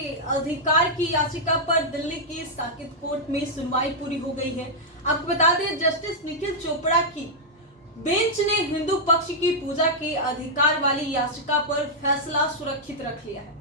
के अधिकार की याचिका पर दिल्ली की साकेत कोर्ट में सुनवाई पूरी हो गई है। आपको बता दें, जस्टिस निखिल चोपड़ा की बेंच ने हिंदू पक्ष की पूजा के अधिकार वाली याचिका पर फैसला सुरक्षित रख लिया है।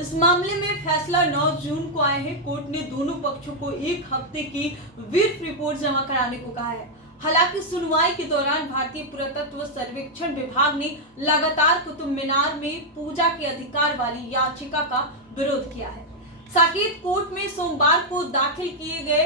इस मामले में फैसला 9 जून को आए हैं। कोर्ट ने दोनों पक्षों को 1 हफ्ते की ब्रीफ रिपोर्ट जमा कराने को कहा है। हालांकि सुनवाई के दौरान भारतीय पुरातत्व सर्वेक्षण विभाग ने लगातार कुतुब मीनार में पूजा के अधिकार वाली याचिका का विरोध किया है। साकेत कोर्ट में सोमवार को दाखिल किए गए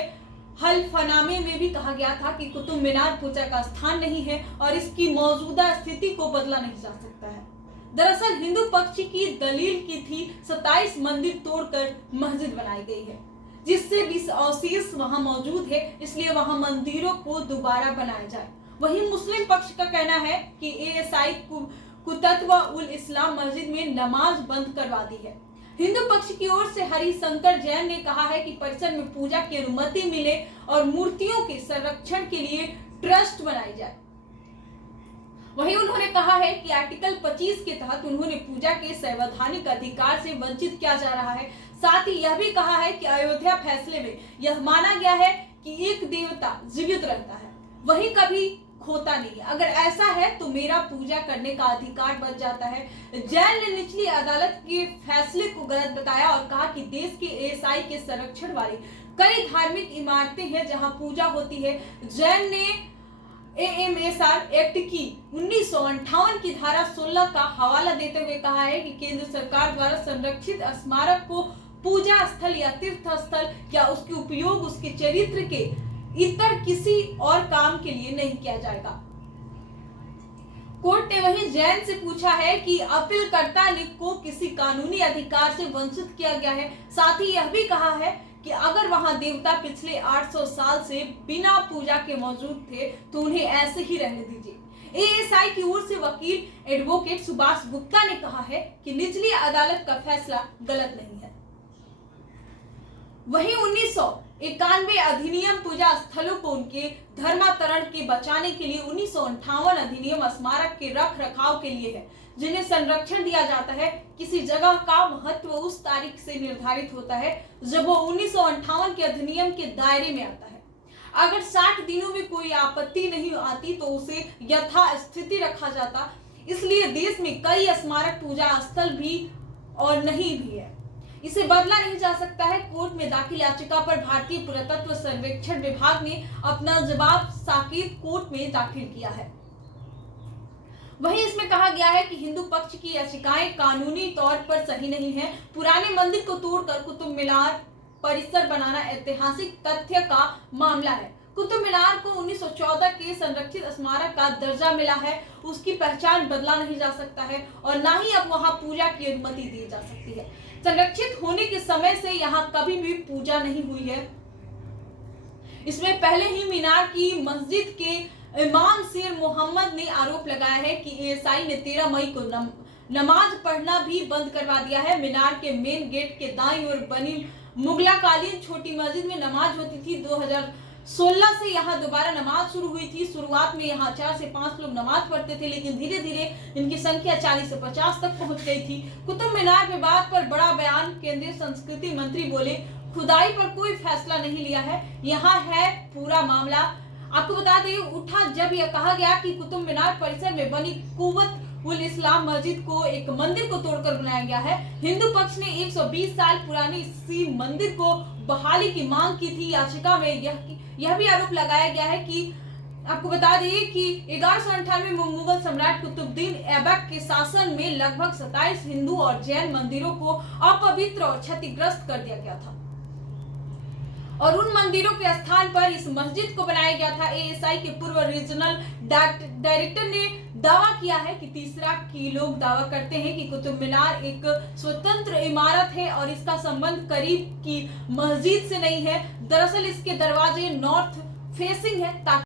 हलफनामे में भी कहा गया था कि कुतुब मीनार पूजा का स्थान नहीं है और इसकी मौजूदा स्थिति को बदला नहीं जा सकता है। दरअसल हिंदू पक्ष की दलील की थी 27 मंदिर तोड़कर मस्जिद बनाई गई है, जिससे 20 अवशेष वहां मौजूद है, इसलिए वहां मंदिरों को दोबारा बनाया जाए। वहीं मुस्लिम पक्ष का कहना है कि एएसआई कुतुब उल इस्लाम मस्जिद में नमाज बंद करवा दी है। हिंदू पक्ष की ओर से हरिशंकर जैन ने कहा है कि परिसर में पूजा की अनुमति मिले और मूर्तियों के संरक्षण के लिए ट्रस्ट बनाई जाए। वहीं उन्होंने कहा है कि आर्टिकल 25 के तहत उन्होंने पूजा के संवैधानिक अधिकार से वंचित किया जा रहा है। साथ ही यह भी कहा है कि अयोध्या फैसले में यह माना गया है कि एक देवता जीवित रहता है, वही कभी खोता नहीं है। अगर ऐसा है तो मेरा पूजा करने का अधिकार बच जाता है। जैन ने निचली अदालत के फैसले को गलत बताया और कहा कि देश के एएसआई के संरक्षण वाली कई धार्मिक इमारतें हैं जहां पूजा होती है। जैन ने एएमएसआर एक्ट की 1958 की धारा 16 का हवाला देते हुए कहा है कि केंद्र सरकार द्वारा संरक्षित स्मारक को पूजा स्थल या तीर्थ स्थल या उसके उपयोग उसके चरित्र के इतर किसी और काम के लिए नहीं किया जाएगा। कोर्ट ने वहीं जैन से पूछा है कि अपीलकर्ता ने को किसी कानूनी अधिकार से वंचित किया गया है। साथ ही यह भी कहा है कि अगर वहां देवता पिछले 800 साल से बिना पूजा के मौजूद थे तो उन्हें ऐसे ही रहने दीजिए। एएसआई की ओर से वकील एडवोकेट सुभाष गुप्ता ने कहा है कि निचली अदालत का फैसला गलत नहीं है। वहीं 1991 अधिनियम पूजा स्थलों को उनके धर्मांतरण के बचाने के लिए 1958 अधिनियम स्मारक के रख रखाव के लिए है, जिन्हें संरक्षण दिया जाता है। किसी जगह का महत्व उस तारीख से निर्धारित होता है जब वो 1958 के अधिनियम के दायरे में आता है। अगर 60 दिनों में कोई आपत्ति नहीं आती तो उसे यथास्थिति रखा जाता। इसलिए देश में कई स्मारक पूजा स्थल भी और नहीं भी है, इसे बदला नहीं जा सकता है। कोर्ट में दाखिल याचिका पर भारतीय पुरातत्व सर्वेक्षण विभाग ने अपना जवाब साकेत कोर्ट में दाखिल किया है। वहीं इसमें कहा गया है कि हिंदू पक्ष की याचिकाएं कानूनी तौर पर सही नहीं है। पुराने मंदिर को तोड़कर कुतुब मीनार परिसर बनाना ऐतिहासिक तथ्य का मामला है। कुतुब मीनार को 1914 के संरक्षित स्मारक का दर्जा मिला है, उसकी पहचान बदला नहीं जा सकता है और ना ही अब वहां पूजा की अनुमति दी जा सकती है। संरक्षित होने के समय से यहाँ कभी भी पूजा नहीं हुई है। इसमें पहले ही मीनार की मस्जिद के इमाम शेर मोहम्मद ने आरोप लगाया है कि एएसआई ने 13 मई को नमाज पढ़ना भी बंद करवा दिया है। मीनार के मेन गेट के दाईं ओर बनी मुगलाकालीन छोटी मस्जिद में नमाज होती थी। 2016 से यहाँ दोबारा नमाज शुरू हुई थी। शुरुआत में यहाँ 4 से 5 लोग नमाज पढ़ते थे, लेकिन धीरे धीरे इनकी संख्या 40 से 50 तक पहुंच गई थी। कुतुब मीनार विवाद पर बड़ा बयान केंद्रीय संस्कृति मंत्री बोले, खुदाई पर कोई फैसला नहीं लिया है, यहाँ है पूरा मामला। आपको बता दें, उठा जब यह कहा गया कि कुतुब मीनार परिसर में बनी कुतुब उल इस्लाम मस्जिद को एक मंदिर को तोड़कर बनाया गया है। हिंदू पक्ष ने 120 साल पुरानी इसी मंदिर को बहाली की मांग की थी। याचिका में यह भी आरोप लगाया गया है कि आपको बता दें कि 1198 में मुगल सम्राट कुतुबुद्दीन ऐबक के शासन में लगभग 27 हिंदू और जैन मंदिरों को अपवित्र और क्षतिग्रस्त कर दिया गया था और उन मंदिरों के स्थान पर इस मस्जिद को बनाया गया था। एएसआई के पूर्व रीजनल डायरेक्टर ने दावा किया है कि तीसरा की लोग दावा करते हैं कि कुतुब मीनार एक स्वतंत्र इमारत है और इसका संबंध करीब की मस्जिद से नहीं है। दरअसल इसके दरवाजे नॉर्थ फेसिंग है ताकि